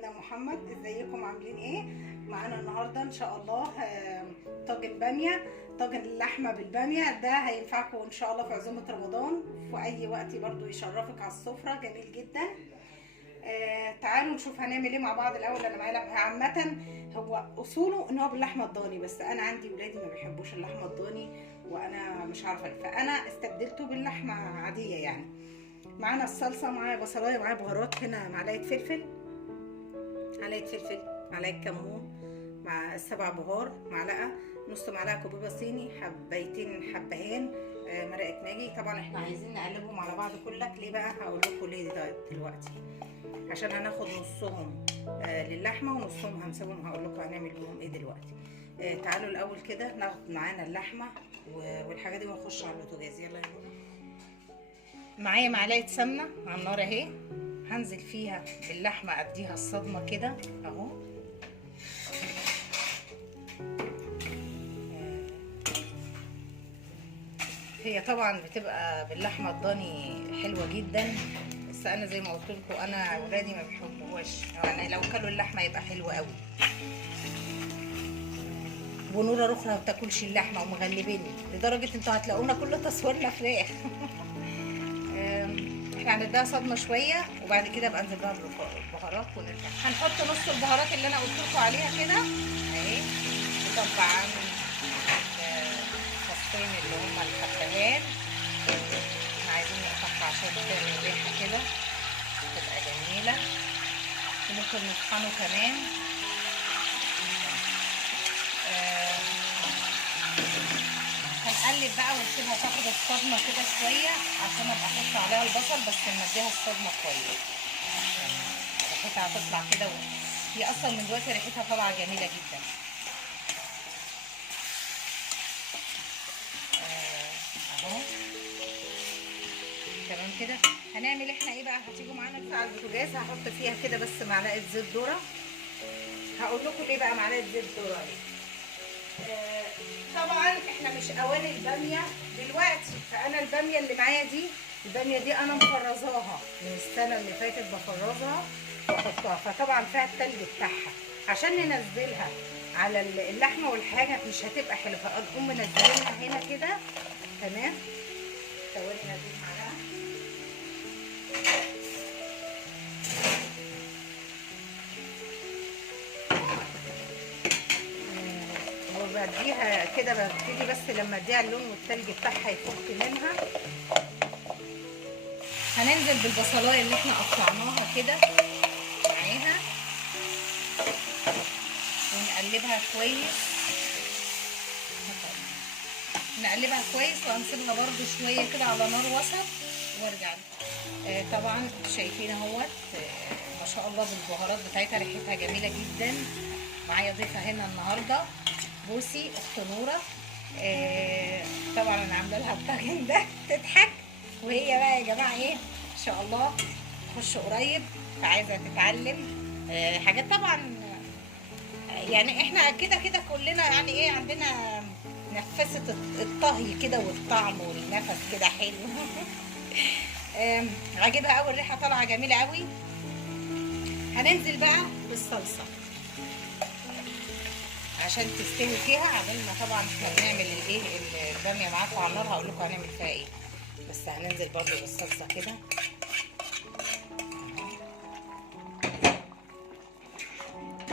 سيدنا محمد. ازيكم عاملين ايه؟ معانا النهارده ان شاء الله طاجن باميه، طاجن اللحمه بالباميه. ده هينفعكم ان شاء الله في عزومه رمضان، في اي وقت برضو يشرفك على السفره، جميل جدا. تعالوا نشوف هنعمل ايه مع بعض. الاول انا معايا لحمه، عامه هو اصوله ان هو باللحمه الضاني، بس انا عندي ولادي ما بيحبوش اللحمه الضاني وانا مش عارفه ليه، فانا استبدلته باللحمه عاديه يعني. معانا الصلصه، معايا بصلايه، معايا بهارات، هنا معلقه فلفل، معلقه كمون، مع 7 بهار، معلقه، نص معلقه كبيبه صيني، حبيتين حبهان، مرقه ماجي. طبعا احنا عايزين نقلبهم على بعض كلك. ليه بقى؟ هقول لكم ليه دلوقتي. عشان هناخد نصهم للحمه ونصهم هنسويهم، هقول لكم هنعمل بيهم ايه دلوقتي. تعالوا الاول كده ناخد معانا اللحمه والحاجه دي ونخش على البوتاجاز. يلا معايا معلقه سمنه على النار اهي، هنزل فيها باللحمه اديها الصدمه كده اهو. هي طبعا بتبقى باللحمه الضاني حلوه جدا، بس انا زي ما قلت لكم انا اولادي ما بيحبوهاش، يعني لو كلوا اللحمه يبقى حلوه قوي. ونوره اخرى ما بتاكلش اللحمه ومغلبيني لدرجه انتوا هتلاقونا كل تصويرنا فراخ. احنا هنديها صدمه شويه وبعد كده ابقى انزل بقى بالبهارات ونرجع. هنحط نص البهارات اللي انا قلت لكم عليها كده اهي، وطبعا فصين اللي هم الحبهان احنا عايزين نقطعها عشان تعمل ريحه كده تبقى جميله، وممكن نطحنه كمان. هنقلب بقى ونسيبها تاخد الصدمه كده شويه عشان ابقى احط عليها البصل، بس نديها الصدمه كويس عشان ريحتها هتطلع كده. هي اصلا من دلوقتي ريحتها طالعه جميله جدا. اهو تمام كده. هنعمل احنا ايه بقى؟ هتيجوا معانا على البوتاجاز، هحط فيها كده بس معلقه زيت ذره. هقول لكم ليه بقى معلقه زيت ذره دي. طبعا احنا مش اوان الباميه دلوقتي، فانا الباميه اللي معايا دي، الباميه دي انا مفرزاها من السنه اللي فاتت، بفرزها واحطها، فطبعا فيها التلج بتاعها. عشان ننزلها على اللحمه والحاجه مش هتبقى حلوه، فنقوم منزلينها هنا كده. تمام، ثواني نزل معاها. وبديها كده، ببتدي بس لما اديها اللون والتلج بتاعها يفك منها. هننزل بالبصلايه اللي احنا قطعناها كده معاها ونقلبها كويس، وهنسيبها برده شويه كده على نار وسط وارجع. طبعا شايفين اهوت ما شاء الله بالبهارات بتاعتها ريحتها جميله جدا. معايا ضيفه هنا النهارده بوسي اخت نوره، طبعا انا عامله لها الطاجن ده تضحك، وهي بقى يا جماعه ايه ان شاء الله تخش قريب، فعايزه تتعلم حاجات. طبعا يعني احنا كده كلنا يعني ايه عندنا نفسه الطهي كده والطعم والنفس كده حلو. عاجبها قوي، الريحه طالعه جميله قوي. هننزل بقى بالصلصه عشان تستوي فيها، عملنا طبعا احنا بنعمل الايه الباميه معاكم على النار، هقول لكم هنعمل فيها ايه، بس هننزل برضو بالصلصه كده.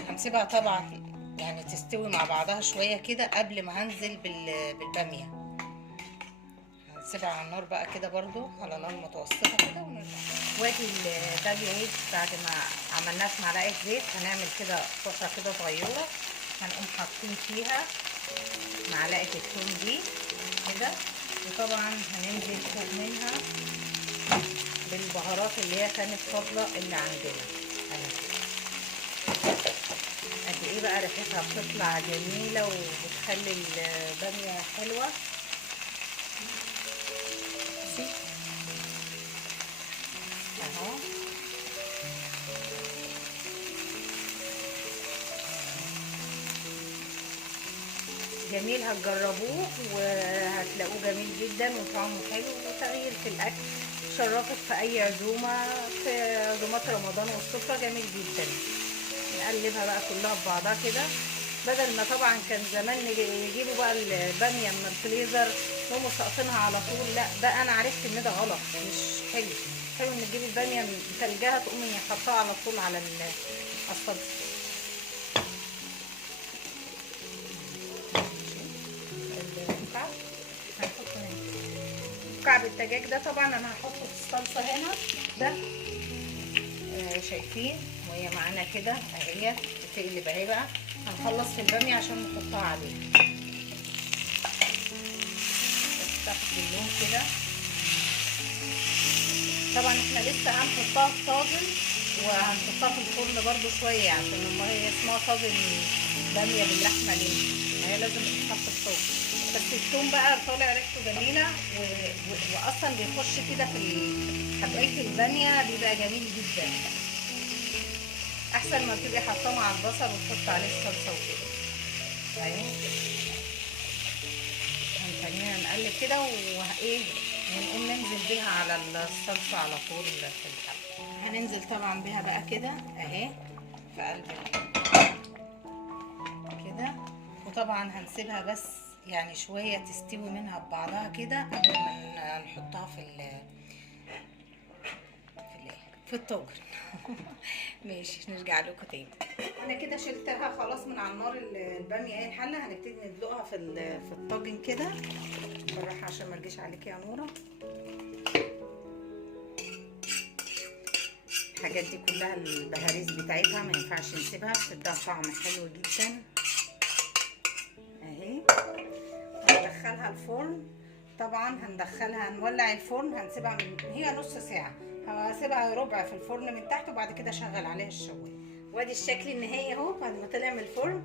هنسيبها طبعا يعني تستوي مع بعضها شويه كده قبل ما هنزل بالباميه. هنسيبها على النار بقى كده برضو على نار متوسطه كده ونرجع. وادي الباميه اهي بعد ما عملناها في معلقه زيت، هنعمل كده فرشه كده صغيره، هنقوم حاطين فيها معلقه الثوم دي كده، وطبعا هننزل فوق منها بالبهارات اللي هي كانت فاضله اللي عندنا اهي. قد ايه بقى ريحتها بتطلع جميله وبتخلي الباميه حلوه. اهو جميل، هتجربوه وهتلاقوه جميل جدا وطعمه حلو وتغيير في الاكل. شرفت في اي عزومه، في عزومات رمضان والسفره، جميل جدا. نقلبها بقى كلها ببعضها كده، بدل ما طبعا كان زمان يجيبوا بقى الباميه من الفريزر يقوموا ساقطينها على طول. لا، ده انا عرفت ان ده غلط، مش حلو. حلو ان تجيبي الباميه متلجاها تقومي حطاها على طول على الصلصه. المكعب هنحطه هنا، مكعب الدجاج ده طبعا انا هحطه في الصلصه هنا ده. شايفين وهي معانا كده اهي بتقلب اهي. بقى هنخلص في الباميه عشان نحطها عليه، بس تاخد اللون كده. طبعا احنا لسه هنحطها في طاجن وهنحطها في الفرن برده شويه، عشان لما هي اسمها طاجن باميه باللحمه ليه، ما هي لازم تتحط في طاجن. بس الثوم بقى طالع ريحته جميله واصلا بيخش كده في حبايه الباميه، بيبقى جميل جدا، احسن ما تبقي حاطاه مع البصل وتحط عليه الصلصه وكده. اهي هنخلينا نقلب كده وايه، ونقوم ننزل بيها على الصلصه على طول في الحله. هننزل طبعا بيها بقى كده اهي في قلب كده، وطبعا هنسيبها بس يعني شويه تستوي منها ببعضها كده قبل ما نحطها في الطاجن. ماشي، نرجع لكم تاني. انا كده شلتها خلاص من على النار الباميه اهي الحله. هنبتدي ندلقها في الطاجن كده بالراحه عشان ما تجيش عليكي يا نوره. الحاجات دي كلها البهاريز بتاعتها ما ينفعش نسيبها، بتديها طعم حلو جدا اهي. هندخلها الفرن. طبعا هنولع الفرن، هنسيبها هي نص ساعه، هسيبها ربع في الفرن من تحت وبعد كده اشغل عليها الشوايه. وادي الشكل النهائي اهو بعد ما طلع من الفرن.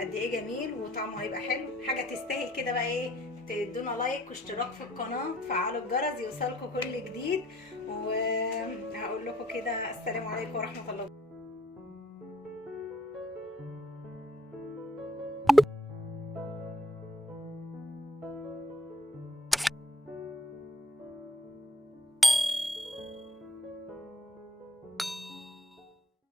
قد ايه جميل وطعمه هيبقى حلو، حاجه تستاهل كده بقى. ايه، تدونا لايك واشتراك في القناه، تفعلوا الجرس يوصلكم كل جديد، وهقول لكم كده السلام عليكم ورحمه الله.